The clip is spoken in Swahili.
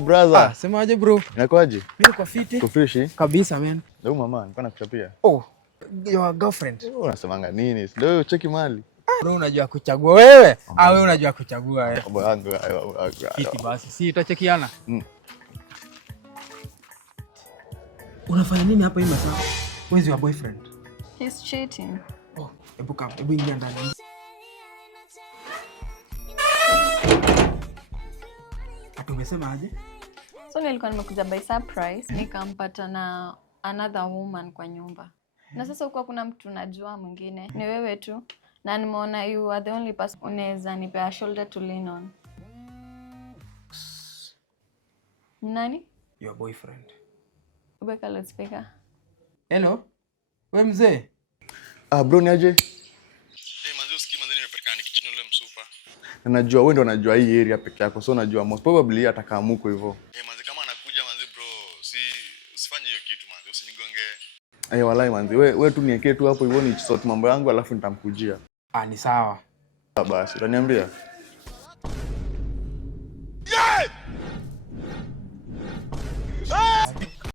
Brother. Semaje bro? Inakuaje? Mimi kwa fiti. Kufishi? Kabisa man. Ndio mama, nilikuwa nakuchapia. Oh, your girlfriend. Unasemanga nini? Ndio cheki mali. Bro unajua kuchagua wewe? Wewe unajua kuchagua wewe. Mambo yangu Fiti basi. Si tutachekiana. Unafanya nini hapa hii masaa? Where's your boyfriend? He's cheating. Oh, hebu ingia ndani. Umesema aje? So nilikuwa nimekuja by surprise, nikampata na another woman kwa nyumba. Na sasa huko kuna mtu najua mwingine, ni wewe tu. Na nimeona you are the only person unaweza nipea shoulder to lean on. Nani? Your boyfriend. Ubeka loudspeaker. Hello? Wewe mzee? Bro ni aje? Manzi usikii manzi nimepelekana kitchen ule msupa. Na najua wewe ndio unajua hii area peke yako. So unajua most probably atakaa muko hivyo. Manzi kama anakuja manzi bro, usifanye hiyo kitu manzi, usinigonge. Walai manzi, wewe tu niekee tu hapo hivyo ni sort mambo yangu alafu nitamkujia. Ni sawa. Basi, utaniambia?